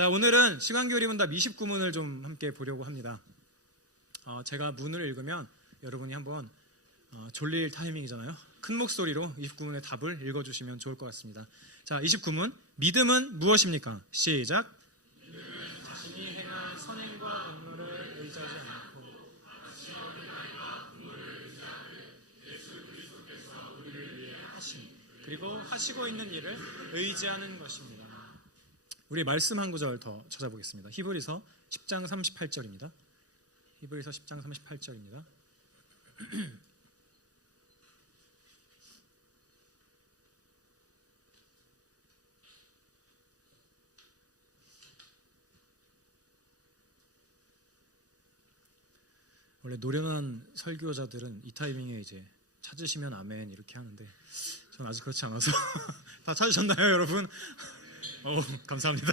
자, 오늘은 시간교리문답 29문을 좀 함께 보려고 합니다. 제가 문을 읽으면 여러분이 한번 졸릴 타이밍이잖아요. 큰 목소리로 29문의 답을 읽어주시면 좋을 것 같습니다. 자, 29문, 믿음은 무엇입니까? 시작. 믿음은 자신이 행한 선행과 공로를 의지하지 않고 예수 그리스도께서 우리를 위해 하신 그리고 하시고 있는 일을 의지하는 것입니다. 우리 말씀 한 구절 더 찾아보겠습니다. 히브리서 10장 38절입니다. 히브리서 10장 38절입니다. 원래 노련한 설교자들은 이 타이밍에 이제 찾으시면 아멘 이렇게 하는데 저는 아직 그렇지 않아서 다 찾으셨나요, 여러분? 감사합니다.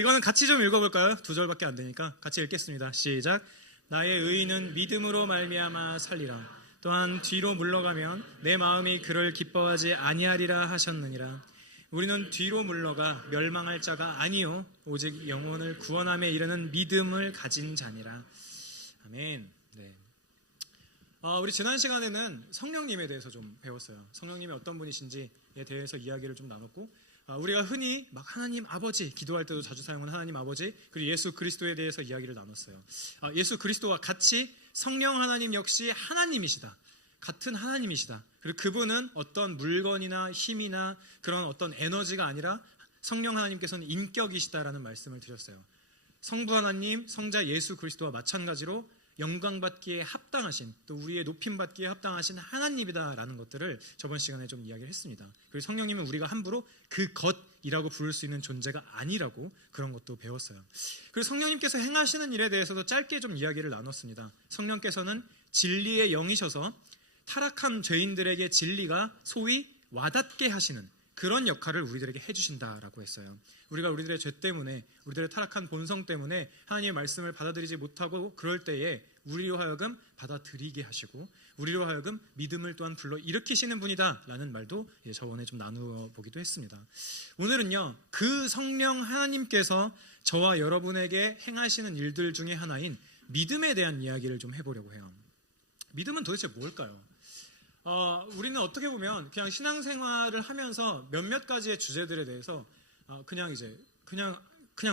이거는 같이 좀 읽어볼까요? 2절밖에 안 되니까 같이 읽겠습니다. 시작. 나의 의인은 믿음으로 말미암아 살리라. 또한 뒤로 물러가면 내 마음이 그를 기뻐하지 아니하리라 하셨느니라. 우리는 뒤로 물러가 멸망할 자가 아니요 오직 영혼을 구원함에 이르는 믿음을 가진 자니라. 아멘. 네. 우리 지난 시간에는 성령님에 대해서 좀 배웠어요. 성령님이 어떤 분이신지에 대해서 이야기를 좀 나눴고, 우리가 흔히 막 하나님 아버지 기도할 때도 자주 사용하는 하나님 아버지, 그리고 예수 그리스도에 대해서 이야기를 나눴어요. 예수 그리스도와 같이 성령 하나님 역시 하나님이시다. 같은 하나님이시다. 그리고 그분은 어떤 물건이나 힘이나 그런 어떤 에너지가 아니라 성령 하나님께서는 인격이시다라는 말씀을 드렸어요. 성부 하나님, 성자 예수 그리스도와 마찬가지로 영광받기에 합당하신, 또 우리의 높임받기에 합당하신 하나님이다라는 것들을 저번 시간에 좀 이야기를 했습니다. 그리고 성령님은 우리가 함부로 그 것이라고 부를 수 있는 존재가 아니라고 그런 것도 배웠어요. 그리고 성령님께서 행하시는 일에 대해서도 짧게 좀 이야기를 나눴습니다. 성령께서는 진리의 영이셔서 타락한 죄인들에게 진리가 소위 와닿게 하시는 그런 역할을 우리들에게 해주신다라고 했어요. 우리가 우리들의 죄 때문에, 우리들의 타락한 본성 때문에 하나님의 말씀을 받아들이지 못하고 그럴 때에 우리로 하여금 받아들이게 하시고 우리로 하여금 믿음을 또한 불러일으키시는 분이다라는 말도 저번에 좀 나누어 보기도 했습니다. 오늘은요, 그 성령 하나님께서 저와 여러분에게 행하시는 일들 중에 하나인 믿음에 대한 이야기를 좀 해보려고 해요. 믿음은 도대체 뭘까요? 우리는 어떻게 보면 그냥 신앙생활을 하면서 몇몇 가지의 주제들에 대해서 그냥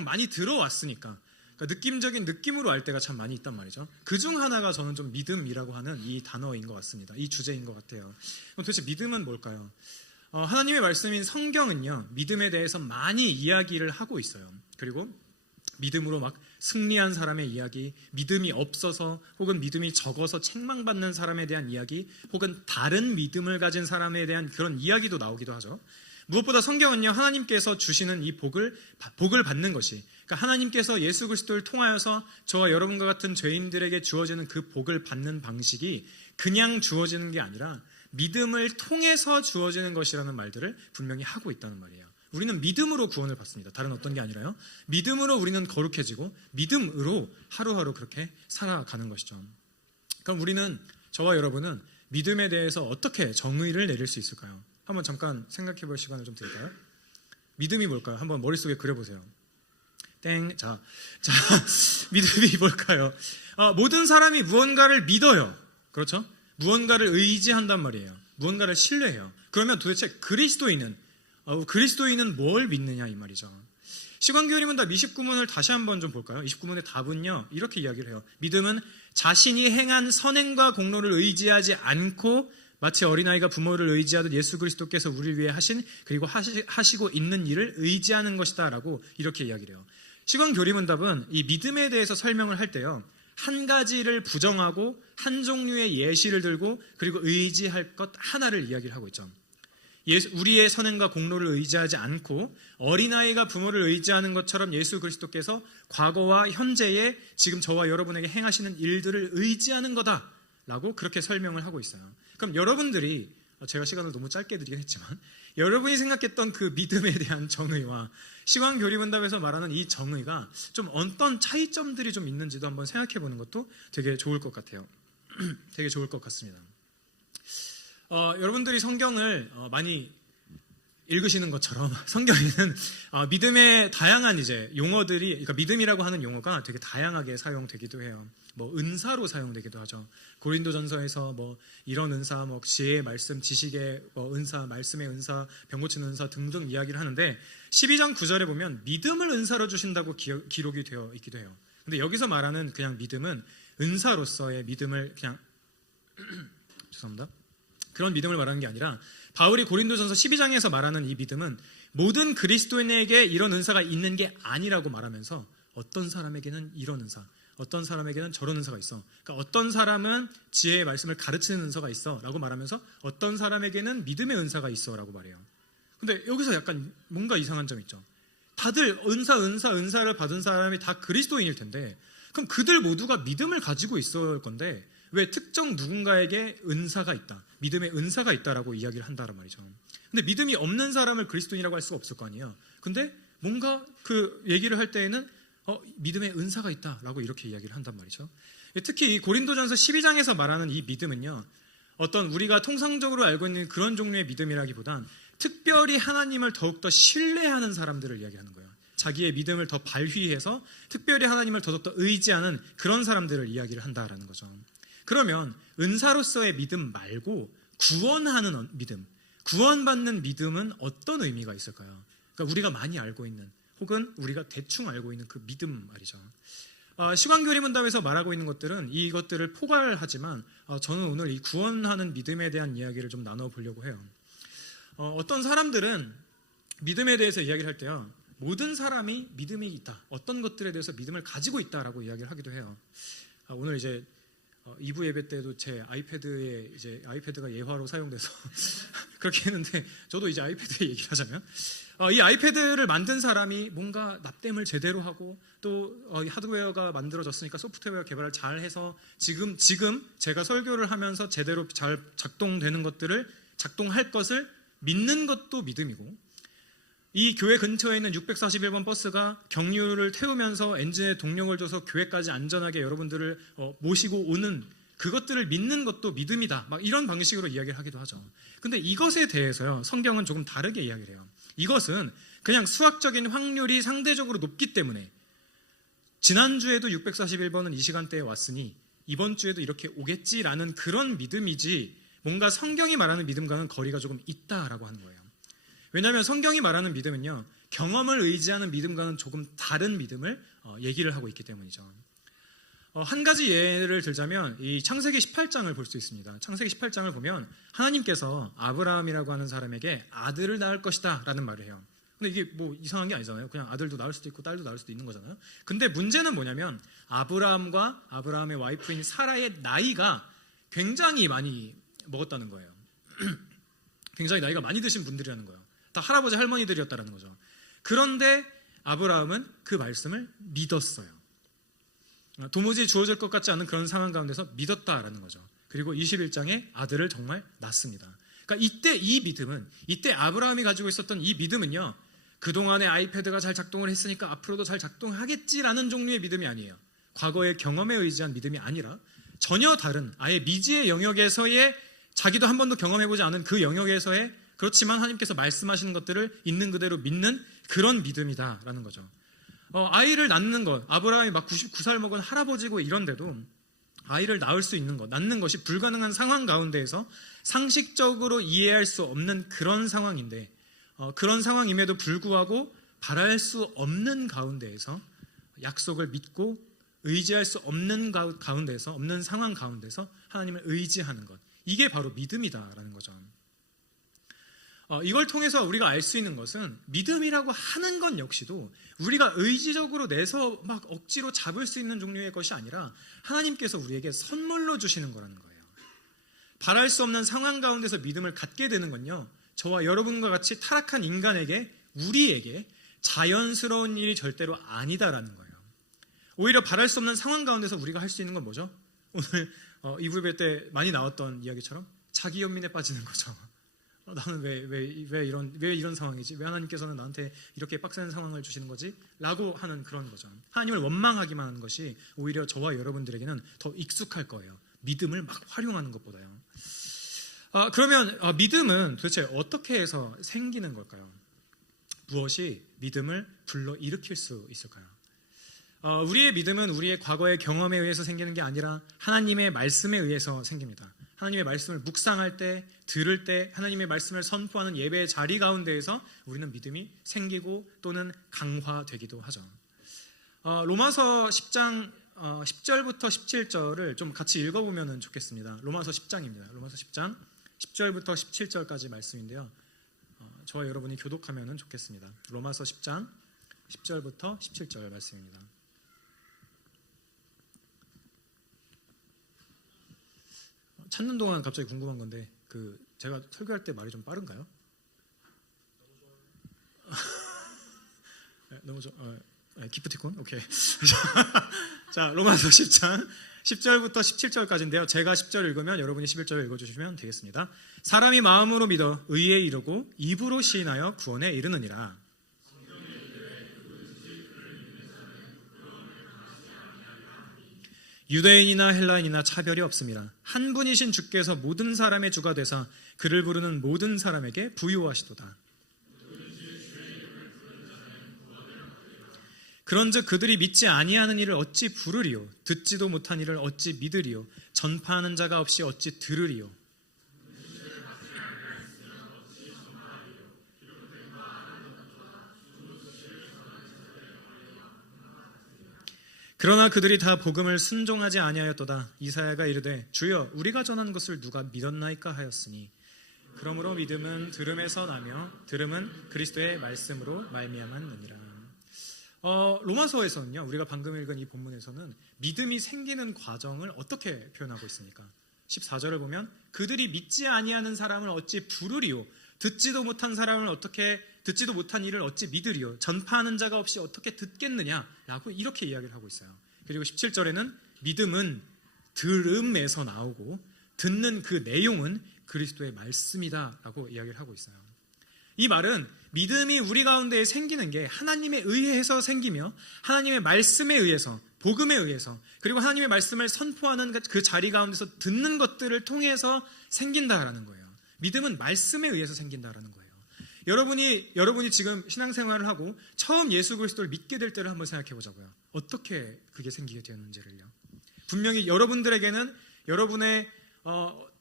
많이 들어왔으니까, 그러니까 느낌적인 느낌으로 알 때가 참 많이 있단 말이죠. 그중 하나가 저는 좀 믿음이라고 하는 이 단어인 것 같습니다. 이 주제인 것 같아요. 그럼 도대체 믿음은 뭘까요? 하나님의 말씀인 성경은요, 믿음에 대해서 많이 이야기를 하고 있어요. 그리고 믿음으로 막 승리한 사람의 이야기, 믿음이 없어서 혹은 믿음이 적어서 책망받는 사람에 대한 이야기, 혹은 다른 믿음을 가진 사람에 대한 그런 이야기도 나오기도 하죠. 무엇보다 성경은요, 하나님께서 주시는 이 복을 받는 것이, 그러니까 하나님께서 예수 그리스도를 통하여서 저와 여러분과 같은 죄인들에게 주어지는 그 복을 받는 방식이 그냥 주어지는 게 아니라 믿음을 통해서 주어지는 것이라는 말들을 분명히 하고 있다는 말이에요. 우리는 믿음으로 구원을 받습니다. 다른 어떤 게 아니라요. 믿음으로 우리는 거룩해지고 믿음으로 하루하루 그렇게 살아가는 것이죠. 그럼 우리는, 저와 여러분은 믿음에 대해서 어떻게 정의를 내릴 수 있을까요? 한번 잠깐 생각해 볼 시간을 좀 드릴까요? 믿음이 뭘까요? 한번 머릿속에 그려보세요. 땡. 자, 믿음이 뭘까요? 모든 사람이 무언가를 믿어요. 그렇죠? 무언가를 의지한단 말이에요. 무언가를 신뢰해요. 그러면 도대체 그리스도인은 뭘 믿느냐 이 말이죠. 시간교리문답 29문을 다시 한번 좀 볼까요? 29문의 답은요, 이렇게 이야기를 해요. 믿음은 자신이 행한 선행과 공로를 의지하지 않고 마치 어린아이가 부모를 의지하듯 예수 그리스도께서 우리를 위해 하신 그리고 하시고 있는 일을 의지하는 것이다 라고 이렇게 이야기를 해요. 시간교리문답은 이 믿음에 대해서 설명을 할 때요, 한 가지를 부정하고 한 종류의 예시를 들고 그리고 의지할 것 하나를 이야기를 하고 있죠. 우리의 선행과 공로를 의지하지 않고 어린아이가 부모를 의지하는 것처럼 예수 그리스도께서 과거와 현재에 지금 저와 여러분에게 행하시는 일들을 의지하는 거다라고 그렇게 설명을 하고 있어요. 그럼 여러분들이, 제가 시간을 너무 짧게 드리긴 했지만, 여러분이 생각했던 그 믿음에 대한 정의와 시간교리문답에서 말하는 이 정의가 좀 어떤 차이점들이 좀 있는지도 한번 생각해 보는 것도 되게 좋을 것 같아요. 되게 좋을 것 같습니다. 여러분들이 성경을 많이 읽으시는 것처럼 성경에는 믿음의 다양한 이제 용어들이, 그러니까 믿음이라고 하는 용어가 되게 다양하게 사용되기도 해요. 뭐 은사로 사용되기도 하죠. 고린도전서에서 뭐 이런 은사, 뭐 지혜의 말씀, 지식의 뭐 은사, 말씀의 은사, 병 고치는 은사 등등 이야기를 하는데 12장 9절에 보면 믿음을 은사로 주신다고 기록이 되어 있기도 해요. 근데 여기서 말하는 그냥 믿음은 은사로서의 믿음을 그냥 죄송합니다. 그런 믿음을 말하는 게 아니라 바울이 고린도전서 12장에서 말하는 이 믿음은 모든 그리스도인에게 이런 은사가 있는 게 아니라고 말하면서 어떤 사람에게는 이런 은사, 어떤 사람에게는 저런 은사가 있어. 그러니까 어떤 사람은 지혜의 말씀을 가르치는 은사가 있어 라고 말하면서 어떤 사람에게는 믿음의 은사가 있어 라고 말해요. 근데 여기서 약간 뭔가 이상한 점이 있죠. 다들 은사를 받은 사람이 다 그리스도인일 텐데 그럼 그들 모두가 믿음을 가지고 있을 건데 왜 특정 누군가에게 은사가 있다, 믿음의 은사가 있다라고 이야기를 한다란 말이죠. 근데 믿음이 없는 사람을 그리스도인이라고 할 수가 없을 거 아니에요. 근데 뭔가 그 얘기를 할 때에는 믿음의 은사가 있다라고 이렇게 이야기를 한단 말이죠. 특히 이 고린도전서 12장에서 말하는 이 믿음은요, 어떤 우리가 통상적으로 알고 있는 그런 종류의 믿음이라기보단 특별히 하나님을 더욱더 신뢰하는 사람들을 이야기하는 거예요. 자기의 믿음을 더 발휘해서 특별히 하나님을 더욱더 의지하는 그런 사람들을 이야기를 한다라는 거죠. 그러면 은사로서의 믿음 말고 구원하는 믿음, 구원받는 믿음은 어떤 의미가 있을까요? 그러니까 우리가 많이 알고 있는 혹은 우리가 대충 알고 있는 그 믿음 말이죠. 시간교리 문답에서 말하고 있는 것들은 이것들을 포괄하지만 저는 오늘 이 구원하는 믿음에 대한 이야기를 좀 나눠보려고 해요. 어떤 사람들은 믿음에 대해서 이야기를 할 때요, 모든 사람이 믿음이 있다, 어떤 것들에 대해서 믿음을 가지고 있다라고 이야기를 하기도 해요. 오늘 이제 2부 예배 때도 제 아이패드에 이제 아이패드가 예화로 사용돼서 그렇게 했는데 저도 이제 아이패드 얘기를 하자면 이 아이패드를 만든 사람이 뭔가 납땜을 제대로 하고 또 하드웨어가 만들어졌으니까 소프트웨어 개발을 잘 해서 지금 제가 설교를 하면서 제대로 잘 작동되는 것들을 작동할 것을 믿는 것도 믿음이고, 이 교회 근처에 있는 641번 버스가 경유를 태우면서 엔진에 동력을 줘서 교회까지 안전하게 여러분들을 모시고 오는 그것들을 믿는 것도 믿음이다, 막 이런 방식으로 이야기를 하기도 하죠. 근데 이것에 대해서요, 성경은 조금 다르게 이야기를 해요. 이것은 그냥 수학적인 확률이 상대적으로 높기 때문에 지난주에도 641번은 이 시간대에 왔으니 이번 주에도 이렇게 오겠지라는 그런 믿음이지, 뭔가 성경이 말하는 믿음과는 거리가 조금 있다라고 하는 거예요. 왜냐하면 성경이 말하는 믿음은요, 경험을 의지하는 믿음과는 조금 다른 믿음을 얘기를 하고 있기 때문이죠. 한 가지 예를 들자면 이 창세기 18장을 볼 수 있습니다. 창세기 18장을 보면 하나님께서 아브라함이라고 하는 사람에게 아들을 낳을 것이다 라는 말을 해요. 근데 이게 뭐 이상한 게 아니잖아요. 그냥 아들도 낳을 수도 있고 딸도 낳을 수도 있는 거잖아요. 근데 문제는 뭐냐면 아브라함과 아브라함의 와이프인 사라의 나이가 굉장히 많이 먹었다는 거예요. 굉장히 나이가 많이 드신 분들이라는 거예요. 다 할아버지 할머니들이었다는 거죠. 그런데 아브라함은 그 말씀을 믿었어요. 도무지 주어질 것 같지 않은 그런 상황 가운데서 믿었다라는 거죠. 그리고 21장에 아들을 정말 낳습니다. 그러니까 이때 아브라함이 가지고 있었던 이 믿음은요, 그동안의 아이패드가 잘 작동을 했으니까 앞으로도 잘 작동하겠지라는 종류의 믿음이 아니에요. 과거의 경험에 의지한 믿음이 아니라 전혀 다른 아예 미지의 영역에서의, 자기도 한 번도 경험해보지 않은 그 영역에서의, 그렇지만 하나님께서 말씀하시는 것들을 있는 그대로 믿는 그런 믿음이다라는 거죠. 아이를 낳는 것, 아브라함이 막 99살 먹은 할아버지고 이런데도 아이를 낳을 수 있는 것, 낳는 것이 불가능한 상황 가운데에서 상식적으로 이해할 수 없는 그런 상황인데, 그런 상황임에도 불구하고 바랄 수 없는 가운데에서 약속을 믿고 의지할 수 없는 가운데서, 없는 상황 가운데서 하나님을 의지하는 것, 이게 바로 믿음이다라는 거죠. 이걸 통해서 우리가 알 수 있는 것은 믿음이라고 하는 건 역시도 우리가 의지적으로 내서 막 억지로 잡을 수 있는 종류의 것이 아니라 하나님께서 우리에게 선물로 주시는 거라는 거예요. 바랄 수 없는 상황 가운데서 믿음을 갖게 되는 건요, 저와 여러분과 같이 타락한 인간에게, 우리에게 자연스러운 일이 절대로 아니다라는 거예요. 오히려 바랄 수 없는 상황 가운데서 우리가 할 수 있는 건 뭐죠? 오늘 이불 때 많이 나왔던 이야기처럼 자기 연민에 빠지는 거죠. 나는 왜 이런 상황이지? 왜 하나님께서는 나한테 이렇게 빡센 상황을 주시는 거지? 라고 하는 그런 거죠. 하나님을 원망하기만 하는 것이 오히려 저와 여러분들에게는 더 익숙할 거예요. 믿음을 막 활용하는 것보다요. 그러면 믿음은 도대체 어떻게 해서 생기는 걸까요? 무엇이 믿음을 불러일으킬 수 있을까요? 우리의 믿음은 우리의 과거의 경험에 의해서 생기는 게 아니라 하나님의 말씀에 의해서 생깁니다. 하나님의 말씀을 묵상할 때, 들을 때, 하나님의 말씀을 선포하는 예배의 자리 가운데에서 우리는 믿음이 생기고 또는 강화되기도 하죠. 로마서 10장 10절부터 17절을 좀 같이 읽어보면 좋겠습니다. 로마서 10장입니다. 로마서 10장 10절부터 17절까지 말씀인데요. 저와 여러분이 교독하면 좋겠습니다. 로마서 10장 10절부터 17절 말씀입니다. 찾는 동안 갑자기 궁금한 건데 제가 설교할 때 말이 좀 빠른가요? 너무 좋아. 기프티콘? 오케이. 자, 로마서 10장 10절부터 17절까지인데요. 제가 10절 읽으면 여러분이 11절을 읽어주시면 되겠습니다. 사람이 마음으로 믿어 의에 이르고 입으로 시인하여 구원에 이르느니라. 유대인이나 헬라인이나 차별이 없습니다. 한 분이신 주께서 모든 사람의 주가 되사 그를 부르는 모든 사람에게 부요하시도다. 그런즉 그들이 믿지 아니하는 이를 어찌 부르리요? 듣지도 못한 이를 어찌 믿으리요? 전파하는 자가 없이 어찌 들으리요? 그러나 그들이 다 복음을 순종하지 아니하였도다. 이사야가 이르되 주여 우리가 전한 것을 누가 믿었나이까 하였으니 그러므로 믿음은 들음에서 나며 들음은 그리스도의 말씀으로 말미암았느니라. 로마서에서는요, 우리가 방금 읽은 이 본문에서는 믿음이 생기는 과정을 어떻게 표현하고 있습니까? 14절을 보면 그들이 믿지 아니하는 사람을 어찌 부르리요? 듣지도 못한 이를 어찌 믿으리요? 전파하는 자가 없이 어떻게 듣겠느냐라고 이렇게 이야기를 하고 있어요. 그리고 17절에는 믿음은 들음에서 나오고 듣는 그 내용은 그리스도의 말씀이다라고 이야기를 하고 있어요. 이 말은 믿음이 우리 가운데 생기는 게 하나님에 의해서 생기며 하나님의 말씀에 의해서, 복음에 의해서, 그리고 하나님의 말씀을 선포하는 그 자리 가운데서 듣는 것들을 통해서 생긴다라는 거예요. 믿음은 말씀에 의해서 생긴다라는 거예요. 여러분이 지금 신앙생활을 하고 처음 예수 그리스도를 믿게 될 때를 한번 생각해 보자고요. 어떻게 그게 생기게 되었는지를요. 분명히 여러분들에게는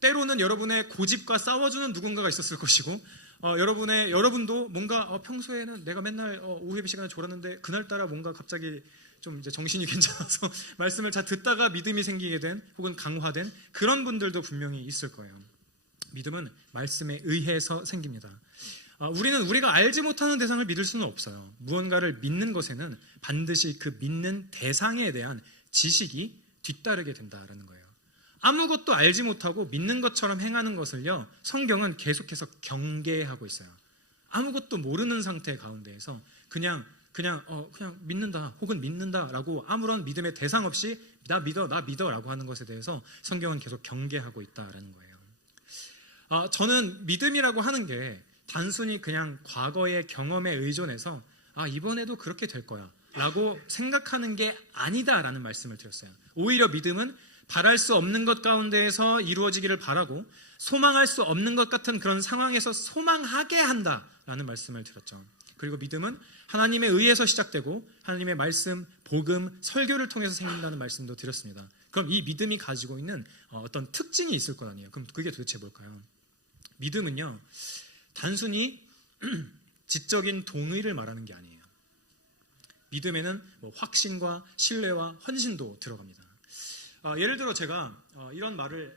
때로는 여러분의 고집과 싸워주는 누군가가 있었을 것이고, 여러분도 뭔가 평소에는 내가 맨날 오후 예배 시간에 졸았는데 그날따라 뭔가 갑자기 좀 이제 정신이 괜찮아서 말씀을 잘 듣다가 믿음이 생기게 된 혹은 강화된 그런 분들도 분명히 있을 거예요. 믿음은 말씀에 의해서 생깁니다. 우리가 알지 못하는 대상을 믿을 수는 없어요. 무언가를 믿는 것에는 반드시 그 믿는 대상에 대한 지식이 뒤따르게 된다라는 거예요. 아무것도 알지 못하고 믿는 것처럼 행하는 것을요, 성경은 계속해서 경계하고 있어요. 아무것도 모르는 상태 가운데에서 그냥 믿는다 혹은 믿는다라고 아무런 믿음의 대상 없이 나 믿어라고 하는 것에 대해서 성경은 계속 경계하고 있다라는 거예요. 저는 믿음이라고 하는 게 단순히 그냥 과거의 경험에 의존해서 이번에도 그렇게 될 거야 라고 생각하는 게 아니다라는 말씀을 드렸어요. 오히려 믿음은 바랄 수 없는 것 가운데에서 이루어지기를 바라고 소망할 수 없는 것 같은 그런 상황에서 소망하게 한다라는 말씀을 드렸죠. 그리고 믿음은 하나님에 의해서 시작되고 하나님의 말씀, 복음, 설교를 통해서 생긴다는 말씀도 드렸습니다. 그럼 이 믿음이 가지고 있는 어떤 특징이 있을 것 아니에요. 그럼 그게 도대체 뭘까요? 믿음은요, 단순히 지적인 동의를 말하는 게 아니에요. 믿음에는 확신과 신뢰와 헌신도 들어갑니다. 예를 들어 제가 이런 말을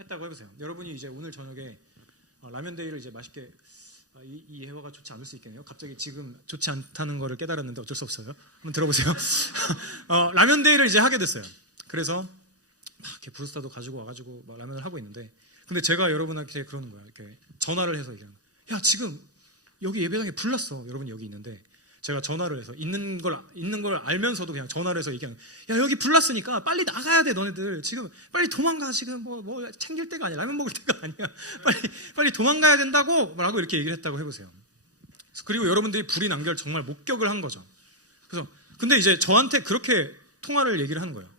했다고 해보세요. 여러분이 이제 오늘 저녁에 라면 데이를 이제 맛있게 이 회화가 좋지 않을 수 있겠네요. 갑자기 지금 좋지 않다는 거를 깨달았는데 어쩔 수 없어요. 한번 들어보세요. 라면 데이를 이제 하게 됐어요. 그래서 막 이렇게 브루스타도 가지고 와가지고 막 라면을 하고 있는데, 근데 제가 여러분한테 그러는 거예요. 이렇게 전화를 해서 얘기하는 거예요. 야, 지금 여기 예배당에 불났어. 여러분이 여기 있는데 제가 전화를 해서 있는 걸 알면서도 그냥 전화를 해서 얘기하는 거예요. 야, 여기 불났으니까 빨리 나가야 돼. 너네들 지금 빨리 도망가. 지금 뭐 챙길 때가 아니야. 라면 먹을 때가 아니야. 빨리 도망가야 된다고 라고 이렇게 얘기를 했다고 해보세요. 그리고 여러분들이 불이 난 걸 정말 목격을 한 거죠. 그래서 근데 이제 저한테 그렇게 통화를 얘기를 하는 거예요.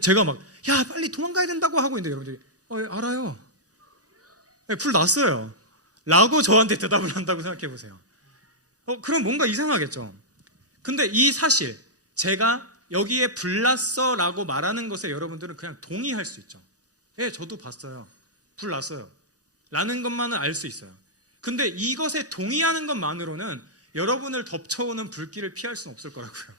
제가 막 야, 빨리 도망가야 된다고 하고 있는데 여러분들이 알아요. 네, 불 났어요 라고 저한테 대답을 한다고 생각해 보세요. 그럼 뭔가 이상하겠죠. 근데 이 사실, 제가 여기에 불 났어 라고 말하는 것에 여러분들은 그냥 동의할 수 있죠. 예, 저도 봤어요. 불 났어요 라는 것만은 알 수 있어요. 근데 이것에 동의하는 것만으로는 여러분을 덮쳐오는 불길을 피할 수는 없을 거라고요.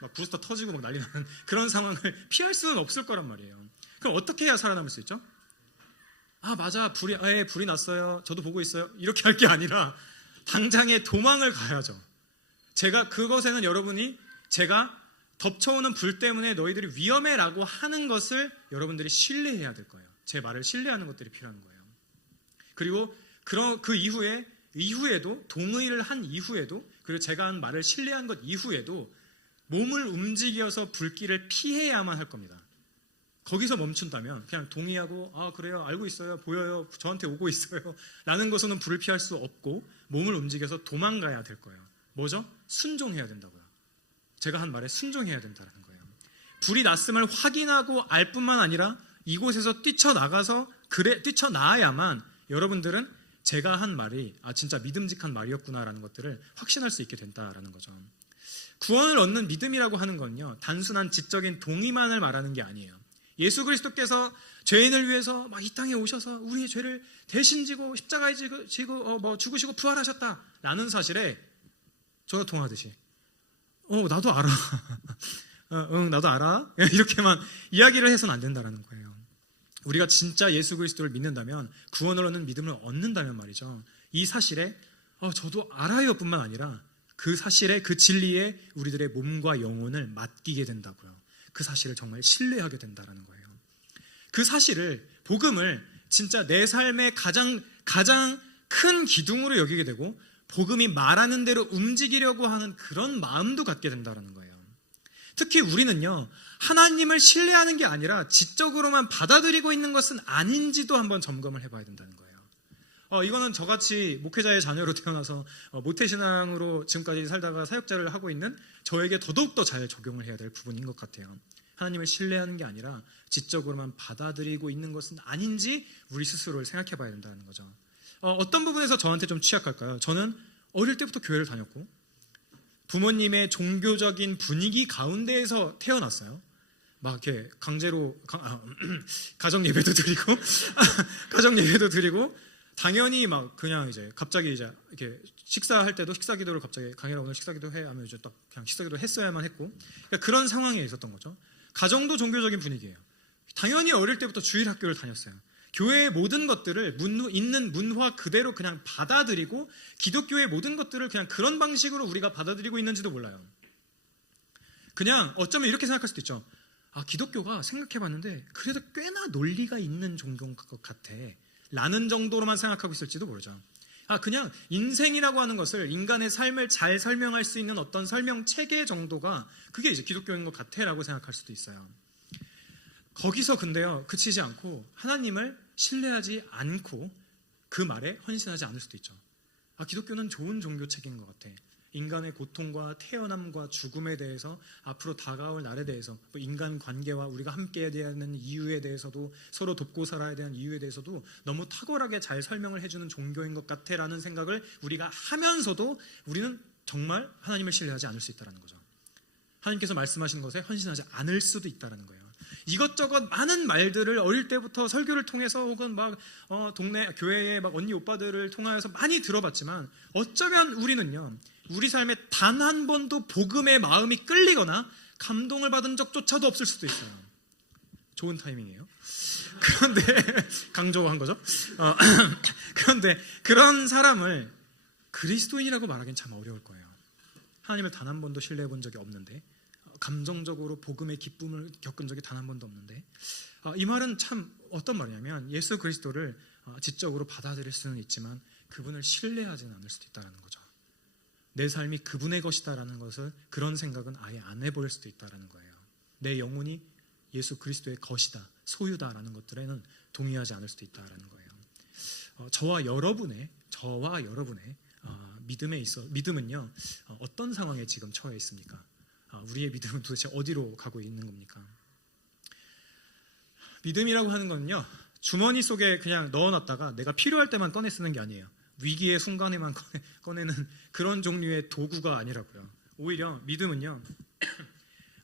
막 부스터 터지고 막 난리 나는 그런 상황을 피할 수는 없을 거란 말이에요. 그럼 어떻게 해야 살아남을 수 있죠? 맞아, 불이 났어요, 저도 보고 있어요, 이렇게 할 게 아니라 당장에 도망을 가야죠. 그것에는 여러분이 제가 덮쳐오는 불 때문에 너희들이 위험해 라고 하는 것을 여러분들이 신뢰해야 될 거예요. 제 말을 신뢰하는 것들이 필요한 거예요. 그리고 그 이후에도 동의를 한 이후에도, 그리고 제가 한 말을 신뢰한 것 이후에도 몸을 움직여서 불길을 피해야만 할 겁니다. 거기서 멈춘다면 그냥 동의하고 그래요, 알고 있어요, 보여요, 저한테 오고 있어요 라는 것으로는 불을 피할 수 없고 몸을 움직여서 도망가야 될 거예요. 뭐죠? 순종해야 된다고요. 제가 한 말에 순종해야 된다는 거예요. 불이 났음을 확인하고 알 뿐만 아니라 이곳에서 뛰쳐나와야만 여러분들은 제가 한 말이 진짜 믿음직한 말이었구나라는 것들을 확신할 수 있게 된다라는 거죠. 구원을 얻는 믿음이라고 하는 건요, 단순한 지적인 동의만을 말하는 게 아니에요. 예수 그리스도께서 죄인을 위해서 이 땅에 오셔서 우리의 죄를 대신 지고 십자가에 지고 죽으시고 부활하셨다라는 사실에 저와 통하듯이 나도 알아 응 나도 알아 이렇게만 이야기를 해서는 안 된다는 거예요. 우리가 진짜 예수 그리스도를 믿는다면, 구원을 얻는 믿음을 얻는다면 말이죠, 이 사실에 저도 알아요 뿐만 아니라 그 사실에, 그 진리에 우리들의 몸과 영혼을 맡기게 된다고요. 그 사실을 정말 신뢰하게 된다는 거예요. 그 사실을, 복음을 진짜 내 삶의 가장 큰 기둥으로 여기게 되고 복음이 말하는 대로 움직이려고 하는 그런 마음도 갖게 된다는 거예요. 특히 우리는요, 하나님을 신뢰하는 게 아니라 지적으로만 받아들이고 있는 것은 아닌지도 한번 점검을 해봐야 된다는 거예요. 이거는 저같이 목회자의 자녀로 태어나서 모태신앙으로 지금까지 살다가 사역자를 하고 있는 저에게 더더욱더 잘 적용을 해야 될 부분인 것 같아요. 하나님을 신뢰하는 게 아니라 지적으로만 받아들이고 있는 것은 아닌지 우리 스스로를 생각해 봐야 된다는 거죠. 어떤 부분에서 저한테 좀 취약할까요? 저는 어릴 때부터 교회를 다녔고 부모님의 종교적인 분위기 가운데에서 태어났어요. 막 이렇게 강제로 가정 예배도 드리고 가정 예배도 드리고, 당연히 막 그냥 이제 갑자기 이제 이렇게 식사할 때도 식사 기도를 갑자기 강혜라 오늘 식사 기도 해 하면 이제 딱 그냥 식사 기도 했어야만 했고, 그러니까 그런 상황에 있었던 거죠. 가정도 종교적인 분위기예요. 당연히 어릴 때부터 주일 학교를 다녔어요. 교회의 모든 것들을 있는 문화 그대로 그냥 받아들이고, 기독교의 모든 것들을 그냥 그런 방식으로 우리가 받아들이고 있는지도 몰라요. 그냥 어쩌면 이렇게 생각할 수도 있죠. 기독교가 생각해봤는데 그래도 꽤나 논리가 있는 종교인 것 같아 라는 정도로만 생각하고 있을지도 모르죠. 그냥 인생이라고 하는 것을, 인간의 삶을 잘 설명할 수 있는 어떤 설명 체계 정도가 그게 이제 기독교인 것 같아 라고 생각할 수도 있어요. 거기서 근데요, 그치지 않고 하나님을 신뢰하지 않고 그 말에 헌신하지 않을 수도 있죠. 기독교는 좋은 종교 체계인 것 같아. 인간의 고통과 태어남과 죽음에 대해서, 앞으로 다가올 날에 대해서, 인간 관계와 우리가 함께 해야 되는 이유에 대해서도, 서로 돕고 살아야 되는 이유에 대해서도 너무 탁월하게 잘 설명을 해주는 종교인 것 같아 라는 생각을 우리가 하면서도 우리는 정말 하나님을 신뢰하지 않을 수 있다는 거죠. 하나님께서 말씀하시는 것에 헌신하지 않을 수도 있다는 거예요. 이것저것 많은 말들을 어릴 때부터 설교를 통해서 혹은 동네 교회의 언니 오빠들을 통하여서 많이 들어봤지만, 어쩌면 우리는요, 우리 삶에 단 한 번도 복음의 마음이 끌리거나 감동을 받은 적조차도 없을 수도 있어요. 좋은 타이밍이에요. 그런데 강조한 거죠. 그런데 그런 사람을 그리스도인이라고 말하기는 참 어려울 거예요. 하나님을 단 한 번도 신뢰해 본 적이 없는데, 감정적으로 복음의 기쁨을 겪은 적이 단 한 번도 없는데, 이 말은 참 어떤 말이냐면, 예수 그리스도를 지적으로 받아들일 수는 있지만 그분을 신뢰하지는 않을 수도 있다는 거죠. 내 삶이 그분의 것이다라는 것을, 그런 생각은 아예 안 해볼 수도 있다는 거예요. 내 영혼이 예수 그리스도의 것이다, 소유다라는 것들에는 동의하지 않을 수도 있다는 거예요. 저와 여러분의 믿음은요, 어떤 상황에 지금 처해 있습니까? 우리의 믿음은 도대체 어디로 가고 있는 겁니까? 믿음이라고 하는 건요, 주머니 속에 그냥 넣어놨다가 내가 필요할 때만 꺼내 쓰는 게 아니에요. 위기의 순간에만 꺼내는 그런 종류의 도구가 아니라고요. 오히려 믿음은요,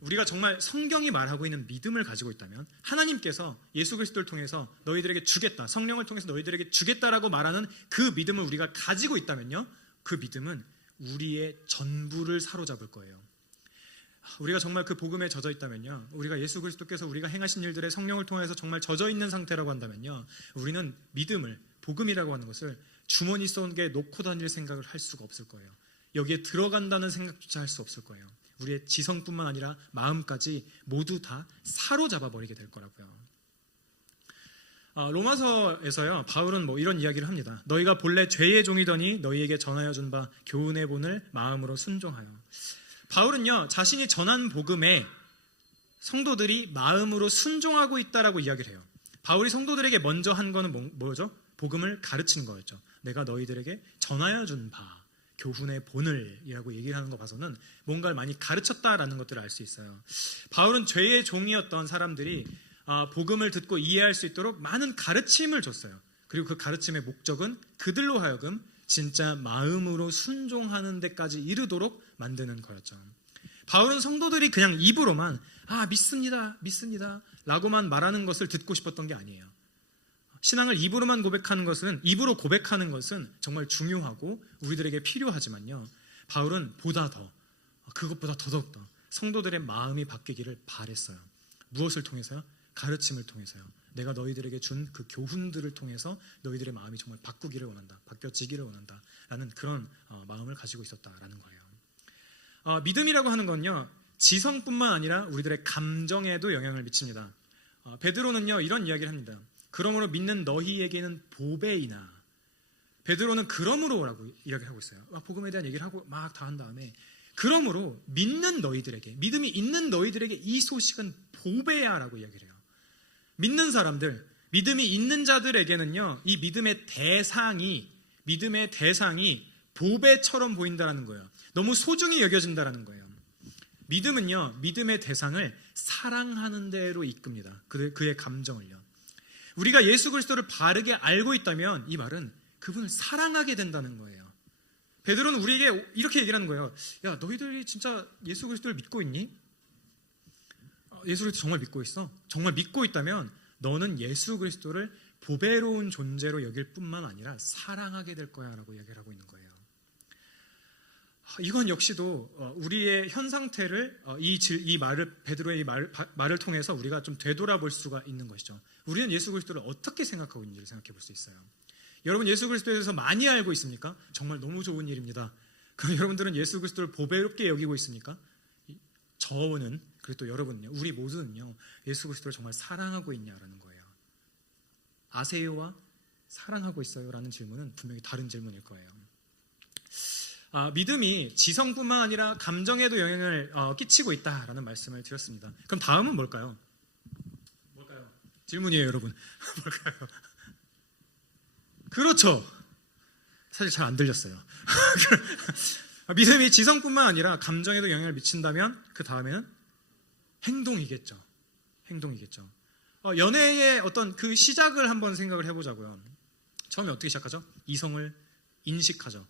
우리가 정말 성경이 말하고 있는 믿음을 가지고 있다면, 하나님께서 예수 그리스도를 통해서 너희들에게 주겠다, 성령을 통해서 너희들에게 주겠다라고 말하는 그 믿음을 우리가 가지고 있다면요, 그 믿음은 우리의 전부를 사로잡을 거예요. 우리가 정말 그 복음에 젖어 있다면요, 우리가 예수 그리스도께서 우리가 행하신 일들에 성령을 통해서 정말 젖어 있는 상태라고 한다면요, 우리는 믿음을, 복음이라고 하는 것을 주머니 속에 놓고 다닐 생각을 할 수가 없을 거예요. 여기에 들어간다는 생각조차 할 수 없을 거예요. 우리의 지성뿐만 아니라 마음까지 모두 다 사로잡아 버리게 될 거라고요. 로마서에서요, 바울은 이런 이야기를 합니다. 너희가 본래 죄의 종이더니 너희에게 전하여 준 바 교훈의 본을 마음으로 순종하여. 바울은요, 자신이 전한 복음에 성도들이 마음으로 순종하고 있다라고 이야기를 해요. 바울이 성도들에게 먼저 한 거는 뭐죠? 복음을 가르치는 거였죠. 내가 너희들에게 전하여 준 바 교훈의 본을이라고 얘기를 하는 거 봐서는 뭔가를 많이 가르쳤다라는 것들을 알 수 있어요. 바울은 죄의 종이었던 사람들이 복음을 듣고 이해할 수 있도록 많은 가르침을 줬어요. 그리고 그 가르침의 목적은 그들로 하여금 진짜 마음으로 순종하는 데까지 이르도록 만드는 거였죠. 바울은 성도들이 그냥 입으로만 믿습니다 라고만 말하는 것을 듣고 싶었던 게 아니에요. 신앙을 입으로 고백하는 것은 정말 중요하고 우리들에게 필요하지만요, 바울은 그것보다 더더욱더 성도들의 마음이 바뀌기를 바랬어요. 무엇을 통해서요? 가르침을 통해서요. 내가 너희들에게 준 그 교훈들을 통해서 너희들의 마음이 정말 바뀌어지기를 원한다 라는 그런 마음을 가지고 있었다라는 거예요. 믿음이라고 하는 건요, 지성뿐만 아니라 우리들의 감정에도 영향을 미칩니다. 베드로는요, 이런 이야기를 합니다. 그러므로 믿는 너희에게는 보배이나. 베드로는 그러므로라고 이야기를 하고 있어요. 복음에 대한 얘기를 하고 막 다 한 다음에, 그러므로 믿는 너희들에게, 믿음이 있는 너희들에게 이 소식은 보배야라고 이야기를 해요. 믿는 사람들, 믿음이 있는 자들에게는요, 이 믿음의 대상이 보배처럼 보인다는 거예요. 너무 소중히 여겨진다는 거예요. 믿음은요, 믿음의 대상을 사랑하는 대로 이끕니다. 그의 감정을요. 우리가 예수 그리스도를 바르게 알고 있다면 이 말은 그분을 사랑하게 된다는 거예요. 베드로는 우리에게 이렇게 얘기를 하는 거예요. 야, 너희들이 진짜 예수 그리스도를 믿고 있니? 예수 그리스도 정말 믿고 있어? 정말 믿고 있다면 너는 예수 그리스도를 보배로운 존재로 여길 뿐만 아니라 사랑하게 될 거야 라고 이야기를 하고 있는 거예요. 이건 역시도 우리의 현 상태를 베드로의 이 말을 통해서 우리가 좀 되돌아볼 수가 있는 것이죠. 우리는 예수 그리스도를 어떻게 생각하고 있는지를 생각해 볼 수 있어요. 여러분, 예수 그리스도에 대해서 많이 알고 있습니까? 정말 너무 좋은 일입니다. 그럼 여러분들은 예수 그리스도를 보배롭게 여기고 있습니까? 저는, 그리고 또 여러분은요, 우리 모두는요, 예수 그리스도를 정말 사랑하고 있냐라는 거예요. 아세요와 사랑하고 있어요? 라는 질문은 분명히 다른 질문일 거예요. 믿음이 지성뿐만 아니라 감정에도 영향을 끼치고 있다라는 말씀을 드렸습니다. 그럼 다음은 뭘까요? 질문이에요, 여러분. 뭘까요? 그렇죠. 사실 잘 안 들렸어요. 믿음이 지성뿐만 아니라 감정에도 영향을 미친다면 그 다음에는 행동이겠죠. 연애의 어떤 그 시작을 한번 생각을 해보자고요. 처음에 어떻게 시작하죠? 이성을 인식하죠.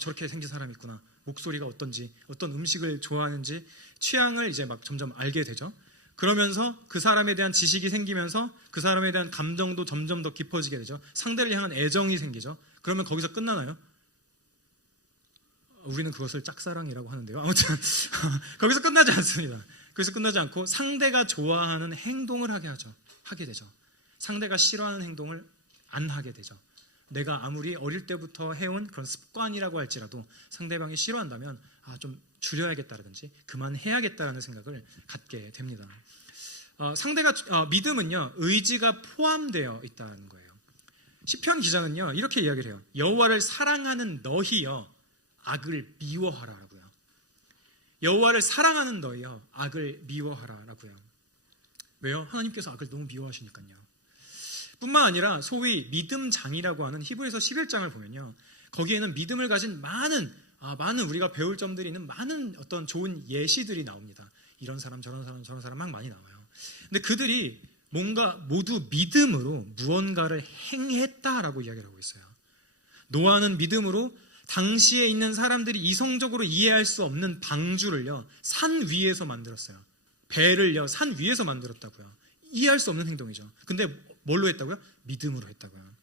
저렇게 생긴 사람이 있구나. 목소리가 어떤지, 어떤 음식을 좋아하는지, 취향을 이제 막 점점 알게 되죠. 그러면서 그 사람에 대한 지식이 생기면서 그 사람에 대한 감정도 점점 더 깊어지게 되죠. 상대를 향한 애정이 생기죠. 그러면 거기서 끝나나요? 우리는 그것을 짝사랑이라고 하는데요. 아무튼 거기서 끝나지 않습니다. 그래서 끝나지 않고 상대가 좋아하는 행동을 하게 되죠. 상대가 싫어하는 행동을 안 하게 되죠. 내가 아무리 어릴 때부터 해온 그런 습관이라고 할지라도 상대방이 싫어한다면 좀 줄여야겠다라든지 그만해야겠다라는 생각을 갖게 됩니다. 믿음은요, 의지가 포함되어 있다는 거예요. 시편 기자는요, 이렇게 이야기를 해요. 여호와를 사랑하는 너희여 악을 미워하라라고요. 여호와를 사랑하는 너희여 악을 미워하라라고요. 왜요? 하나님께서 악을 너무 미워하시니까요. 뿐만 아니라 소위 믿음장이라고 하는 히브리서 11장을 보면요, 거기에는 믿음을 가진 많은 우리가 배울 점들이 있는 많은 어떤 좋은 예시들이 나옵니다. 이런 사람 저런 사람 막 많이 나와요. 근데 그들이 뭔가 모두 믿음으로 무언가를 행했다라고 이야기를 하고 있어요. 노아는 믿음으로 당시에 있는 사람들이 이성적으로 이해할 수 없는 방주를요, 산 위에서 만들었어요. 배를요, 산 위에서 만들었다고요. 이해할 수 없는 행동이죠. 근데 뭘로 했다고요? 믿음으로 했다고요.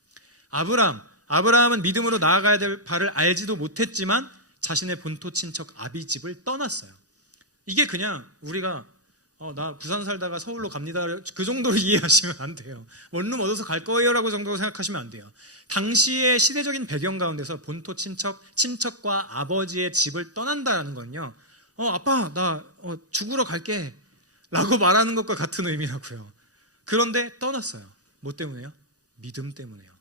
아브라함은 믿음으로 나아가야 될 바를 알지도 못했지만 자신의 본토 친척 아비집을 떠났어요. 이게 그냥 우리가 나 부산 살다가 서울로 갑니다, 그 정도로 이해하시면 안 돼요. 원룸 얻어서 갈 거예요 라고 정도로 생각하시면 안 돼요. 당시의 시대적인 배경 가운데서 본토 친척과 아버지의 집을 떠난다는 건요, 아빠 나 죽으러 갈게 라고 말하는 것과 같은 의미라고요. 그런데 떠났어요. 뭐 때문에요? 믿음 때문에요.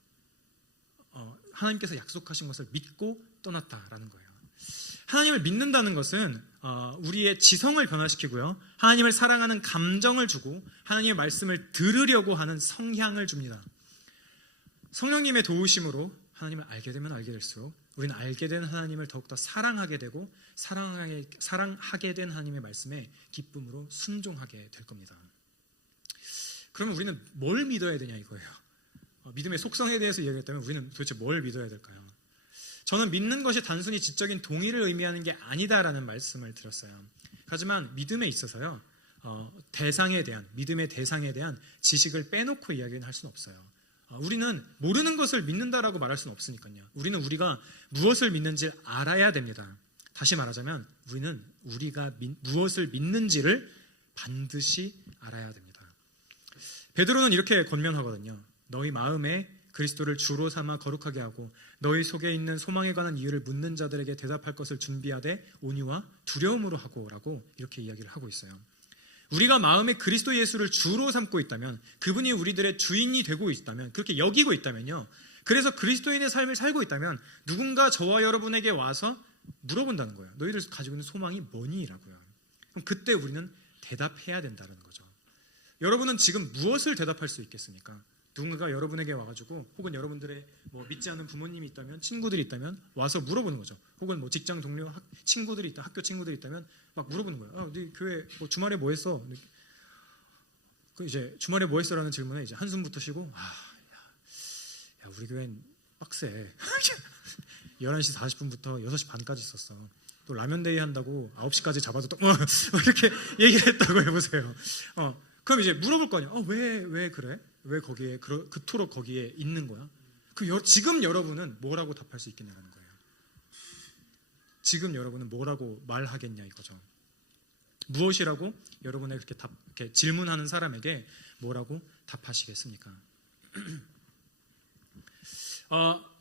하나님께서 약속하신 것을 믿고 떠났다라는 거예요. 하나님을 믿는다는 것은 우리의 지성을 변화시키고요, 하나님을 사랑하는 감정을 주고 하나님의 말씀을 들으려고 하는 성향을 줍니다. 성령님의 도우심으로 하나님을 알게 되면 알게 될수록 우리는 알게 된 하나님을 더욱더 사랑하게 되고 사랑하게 된 하나님의 말씀에 기쁨으로 순종하게 될 겁니다. 그러면 우리는 뭘 믿어야 되냐 이거예요. 믿음의 속성에 대해서 이야기했다면 우리는 도대체 뭘 믿어야 될까요? 저는 믿는 것이 단순히 지적인 동의를 의미하는 게 아니다라는 말씀을 드렸어요. 하지만 믿음에 있어서요, 믿음의 대상에 대한 지식을 빼놓고 이야기는 할 수는 없어요. 우리는 모르는 것을 믿는다라고 말할 수는 없으니까요. 우리는 우리가 무엇을 믿는지 알아야 됩니다. 다시 말하자면 우리는 우리가 무엇을 믿는지를 반드시 알아야 됩니다. 베드로는 이렇게 권면하거든요. 너희 마음에 그리스도를 주로 삼아 거룩하게 하고 너희 속에 있는 소망에 관한 이유를 묻는 자들에게 대답할 것을 준비하되 온유와 두려움으로 하고라고 이렇게 이야기를 하고 있어요. 우리가 마음에 그리스도 예수를 주로 삼고 있다면, 그분이 우리들의 주인이 되고 있다면, 그렇게 여기고 있다면요, 그래서 그리스도인의 삶을 살고 있다면 누군가 저와 여러분에게 와서 물어본다는 거예요. 너희들 가지고 있는 소망이 뭐니? 라고요. 그럼 그때 우리는 대답해야 된다는 거죠. 여러분은 지금 무엇을 대답할 수 있겠습니까? 누군가가 여러분에게 와가지고, 혹은 여러분들의 믿지 않는 부모님이 있다면, 친구들이 있다면 와서 물어보는 거죠. 혹은 직장 동료, 친구들이 있다, 학교 친구들이 있다면 막 물어보는 거예요. 네 교회 주말에 뭐 했어? 이제 주말에 뭐 했어라는 질문에 이제 한숨부터 쉬고, 야, 우리 교회는 빡세. 11시 40분부터 6시 반까지 있었어. 또 라면데이 한다고 9시까지 잡아도 또 이렇게 얘기했다고 해보세요. 그럼 이제 물어볼 거 아니야. 왜 그래? 왜 거기에 그토록 거기에 있는 거야? 지금 여러분은 뭐라고 답할 수 있겠냐는 거예요. 지금 여러분은 뭐라고 말하겠냐 이거죠. 무엇이라고 여러분의 이렇게 질문하는 사람에게 뭐라고 답하시겠습니까?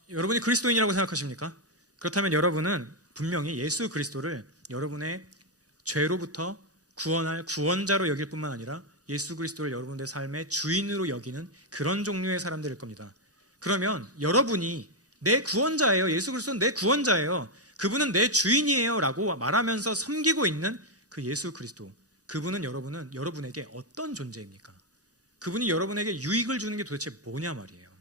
여러분이 그리스도인이라고 생각하십니까? 그렇다면 여러분은 분명히 예수 그리스도를 여러분의 죄로부터 구원할 구원자로 여길 뿐만 아니라 예수 그리스도를 여러분의 삶의 주인으로 여기는 그런 종류의 사람들일 겁니다. 그러면 여러분이 내 구원자예요, 예수 그리스도는 내 구원자예요, 그분은 내 주인이에요 라고 말하면서 섬기고 있는 그 예수 그리스도, 그분은 여러분에게 어떤 존재입니까? 그분이 여러분에게 유익을 주는 게 도대체 뭐냐 말이에요.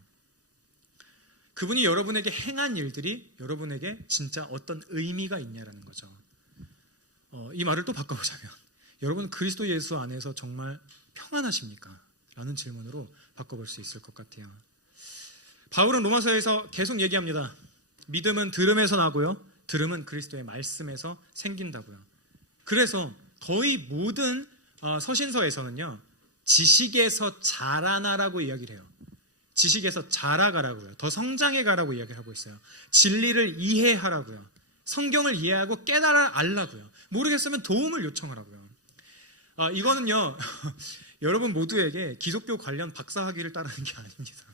그분이 여러분에게 행한 일들이 여러분에게 진짜 어떤 의미가 있냐라는 거죠. 이 말을 또 바꿔보자면, 여러분 그리스도 예수 안에서 정말 평안하십니까? 라는 질문으로 바꿔볼 수 있을 것 같아요. 바울은 로마서에서 계속 얘기합니다. 믿음은 들음에서 나고요, 들음은 그리스도의 말씀에서 생긴다고요. 그래서 거의 모든 서신서에서는요, 지식에서 자라나라고 이야기를 해요. 지식에서 자라가라고요. 더 성장해 가라고 이야기를 하고 있어요. 진리를 이해하라고요. 성경을 이해하고 깨달아 알라고요. 모르겠으면 도움을 요청하라고요. 이거는요 여러분 모두에게 기독교 관련 박사학위를 따르는 게 아닙니다.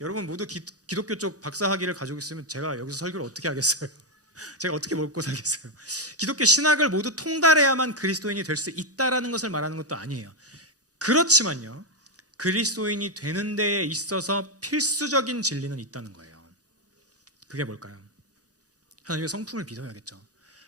여러분 모두 기독교 쪽 박사학위를 가지고 있으면 제가 여기서 설교를 어떻게 하겠어요? 제가 어떻게 먹고 살겠어요? 기독교 신학을 모두 통달해야만 그리스도인이 될 수 있다라는 것을 말하는 것도 아니에요. 그렇지만요, 그리스도인이 되는 데에 있어서 필수적인 진리는 있다는 거예요. 그게 뭘까요? 하나님의 성품을 믿어야겠죠.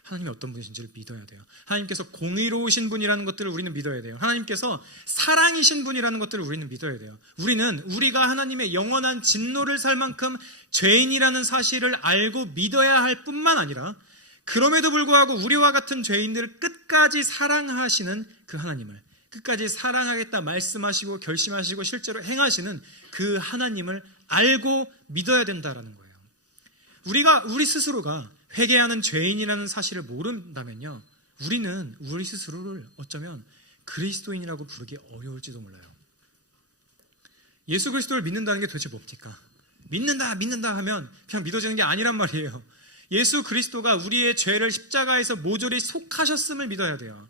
하나님이 어떤 분이신지를 믿어야 돼요. 하나님께서 공의로우신 분이라는 것들을 우리는 믿어야 돼요. 하나님께서 사랑이신 분이라는 것들을 우리는 믿어야 돼요. 우리는 우리가 하나님의 영원한 진노를 살 만큼 죄인이라는 사실을 알고 믿어야 할 뿐만 아니라, 그럼에도 불구하고 우리와 같은 죄인들을 끝까지 사랑하시는 그 하나님을, 끝까지 사랑하겠다 말씀하시고 결심하시고 실제로 행하시는 그 하나님을 알고 믿어야 된다라는 거예요. 우리 스스로가 회개하는 죄인이라는 사실을 모른다면요, 우리는 우리 스스로를 어쩌면 그리스도인이라고 부르기 어려울지도 몰라요. 예수 그리스도를 믿는다는 게 도대체 뭡니까? 믿는다 하면 그냥 믿어지는 게 아니란 말이에요. 예수 그리스도가 우리의 죄를 십자가에서 모조리 속하셨음을 믿어야 돼요.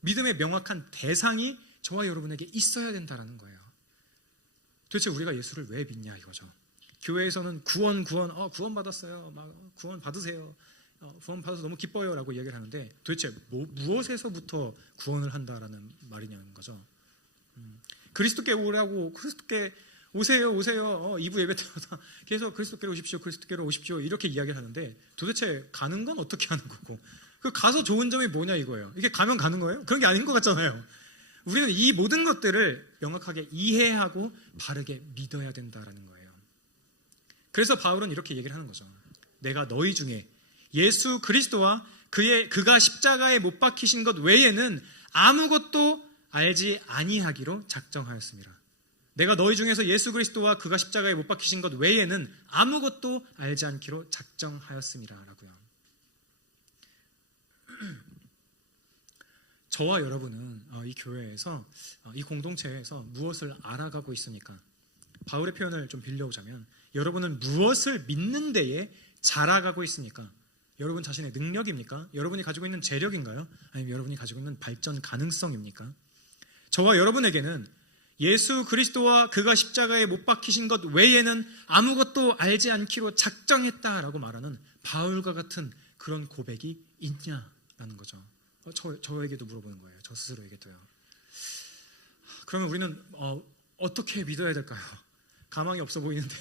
믿음의 명확한 대상이 저와 여러분에게 있어야 된다는 거예요. 도대체 우리가 예수를 왜 믿냐 이거죠. 교회에서는 구원 받았어요. 구원 받으세요. 구원 받아서 너무 기뻐요 라고 얘기를 하는데 도대체 무엇에서부터 구원을 한다라는 말이냐는 거죠. 그리스도께 오라고, 그리스도께 오세요 2부 예배 때마다 계속 그리스도께로 오십시오 이렇게 이야기를 하는데 도대체 가는 건 어떻게 하는 거고, 그 가서 좋은 점이 뭐냐 이거예요. 이게 가면 가는 거예요? 그런 게 아닌 것 같잖아요. 우리는 이 모든 것들을 명확하게 이해하고 바르게 믿어야 된다라는 거예요. 그래서 바울은 이렇게 얘기를 하는 거죠. 내가 너희 중에 예수 그리스도와 그가 십자가에 못 박히신 것 외에는 아무것도 알지 아니하기로 작정하였습니다. 내가 너희 중에서 예수 그리스도와 그가 십자가에 못 박히신 것 외에는 아무것도 알지 않기로 작정하였습니다 라고요. 저와 여러분은 이 교회에서, 이 공동체에서 무엇을 알아가고 있습니까? 바울의 표현을 좀 빌려오자면 여러분은 무엇을 믿는 데에 자라가고 있습니까? 여러분 자신의 능력입니까? 여러분이 가지고 있는 재력인가요? 아니면 여러분이 가지고 있는 발전 가능성입니까? 저와 여러분에게는 예수 그리스도와 그가 십자가에 못 박히신 것 외에는 아무것도 알지 않기로 작정했다라고 말하는 바울과 같은 그런 고백이 있냐라는 거죠. 저에게도 물어보는 거예요. 저 스스로에게도요. 그러면 우리는 어떻게 믿어야 될까요? 가망이 없어 보이는데요.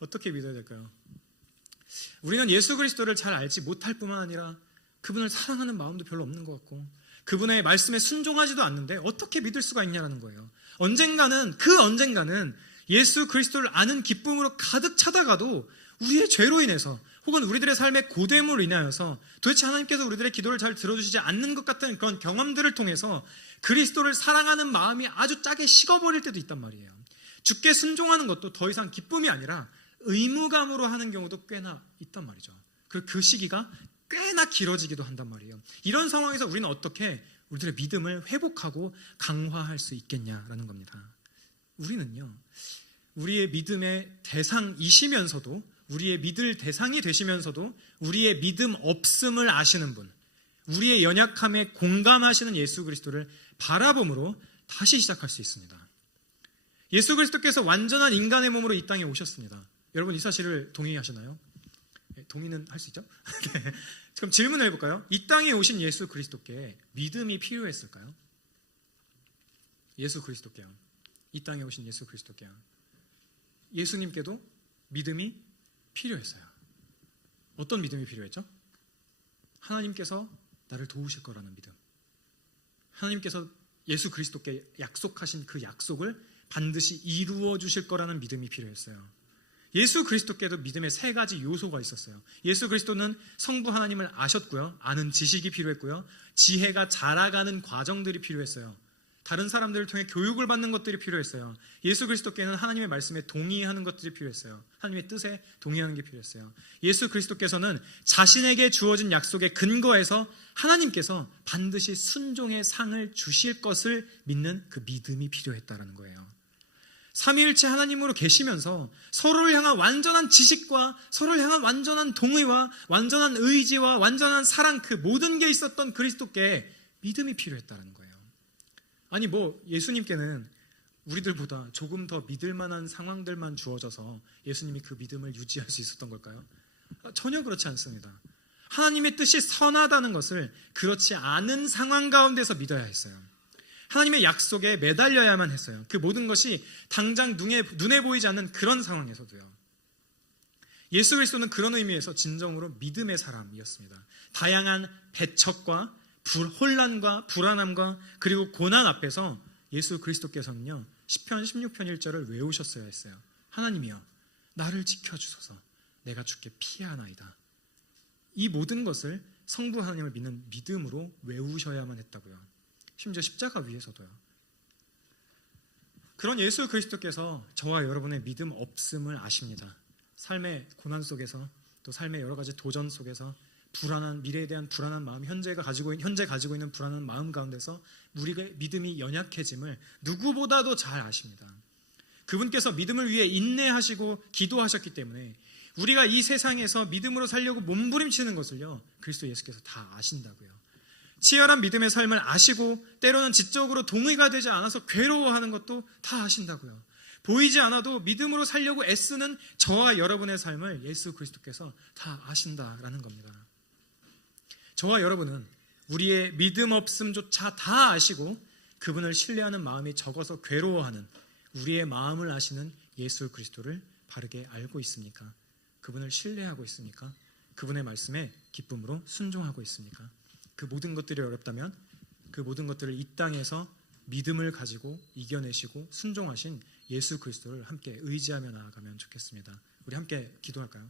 어떻게 믿어야 될까요? 우리는 예수 그리스도를 잘 알지 못할 뿐만 아니라 그분을 사랑하는 마음도 별로 없는 것 같고 그분의 말씀에 순종하지도 않는데 어떻게 믿을 수가 있냐는 거예요. 언젠가는 예수 그리스도를 아는 기쁨으로 가득 차다가도 우리의 죄로 인해서 혹은 우리들의 삶의 고됨으로 인하여서 도대체 하나님께서 우리들의 기도를 잘 들어주시지 않는 것 같은 그런 경험들을 통해서 그리스도를 사랑하는 마음이 아주 짜게 식어버릴 때도 있단 말이에요. 주께 순종하는 것도 더 이상 기쁨이 아니라 의무감으로 하는 경우도 꽤나 있단 말이죠. 그 시기가 꽤나 길어지기도 한단 말이에요. 이런 상황에서 우리는 어떻게 우리들의 믿음을 회복하고 강화할 수 있겠냐라는 겁니다. 우리는요, 우리의 믿음의 대상이시면서도 우리의 믿을 대상이 되시면서도 우리의 믿음 없음을 아시는 분, 우리의 연약함에 공감하시는 예수 그리스도를 바라봄으로 다시 시작할 수 있습니다. 예수 그리스도께서 완전한 인간의 몸으로 이 땅에 오셨습니다. 여러분 이 사실을 동의하시나요? 동의는 할 수 있죠? 네. 그럼 질문을 해볼까요? 이 땅에 오신 예수 그리스도께 믿음이 필요했을까요? 예수 그리스도께요. 이 땅에 오신 예수 그리스도께요. 예수님께도 믿음이 필요했어요. 어떤 믿음이 필요했죠? 하나님께서 나를 도우실 거라는 믿음. 하나님께서 예수 그리스도께 약속하신 그 약속을 반드시 이루어 주실 거라는 믿음이 필요했어요. 예수 그리스도께도 믿음의 세 가지 요소가 있었어요. 예수 그리스도는 성부 하나님을 아셨고요. 아는 지식이 필요했고요. 지혜가 자라가는 과정들이 필요했어요. 다른 사람들을 통해 교육을 받는 것들이 필요했어요. 예수 그리스도께는 하나님의 말씀에 동의하는 것들이 필요했어요. 하나님의 뜻에 동의하는 게 필요했어요. 예수 그리스도께서는 자신에게 주어진 약속의 근거에서 하나님께서 반드시 순종의 상을 주실 것을 믿는 그 믿음이 필요했다는 거예요. 삼위일체 하나님으로 계시면서 서로를 향한 완전한 지식과 서로를 향한 완전한 동의와 완전한 의지와 완전한 사랑, 그 모든 게 있었던 그리스도께 믿음이 필요했다는 거예요. 아니 예수님께는 우리들보다 조금 더 믿을 만한 상황들만 주어져서 예수님이 그 믿음을 유지할 수 있었던 걸까요? 전혀 그렇지 않습니다. 하나님의 뜻이 선하다는 것을 그렇지 않은 상황 가운데서 믿어야 했어요. 하나님의 약속에 매달려야만 했어요. 그 모든 것이 당장 눈에 보이지 않는 그런 상황에서도요. 예수 그리스도는 그런 의미에서 진정으로 믿음의 사람이었습니다. 다양한 배척과 혼란과 불안함과 그리고 고난 앞에서 예수 그리스도께서는요, 시편 16편 1절을 외우셨어야 했어요. 하나님이여 나를 지켜주소서, 내가 주께 피하나이다. 이 모든 것을 성부 하나님을 믿는 믿음으로 외우셔야만 했다고요. 심지어 십자가 위에서도요. 그런 예수 그리스도께서 저와 여러분의 믿음 없음을 아십니다. 삶의 고난 속에서 또 삶의 여러 가지 도전 속에서 불안한 미래에 대한 불안한 마음, 현재 가지고 있는 불안한 마음 가운데서 우리의 믿음이 연약해짐을 누구보다도 잘 아십니다. 그분께서 믿음을 위해 인내하시고 기도하셨기 때문에 우리가 이 세상에서 믿음으로 살려고 몸부림치는 것을요, 그리스도 예수께서 다 아신다고요. 치열한 믿음의 삶을 아시고 때로는 지적으로 동의가 되지 않아서 괴로워하는 것도 다 아신다고요. 보이지 않아도 믿음으로 살려고 애쓰는 저와 여러분의 삶을 예수 그리스도께서 다 아신다라는 겁니다. 저와 여러분은 우리의 믿음 없음조차 다 아시고 그분을 신뢰하는 마음이 적어서 괴로워하는 우리의 마음을 아시는 예수 그리스도를 바르게 알고 있습니까? 그분을 신뢰하고 있습니까? 그분의 말씀에 기쁨으로 순종하고 있습니까? 그 모든 것들이 어렵다면 그 모든 것들을 이 땅에서 믿음을 가지고 이겨내시고 순종하신 예수 그리스도를 함께 의지하며 나아가면 좋겠습니다. 우리 함께 기도할까요?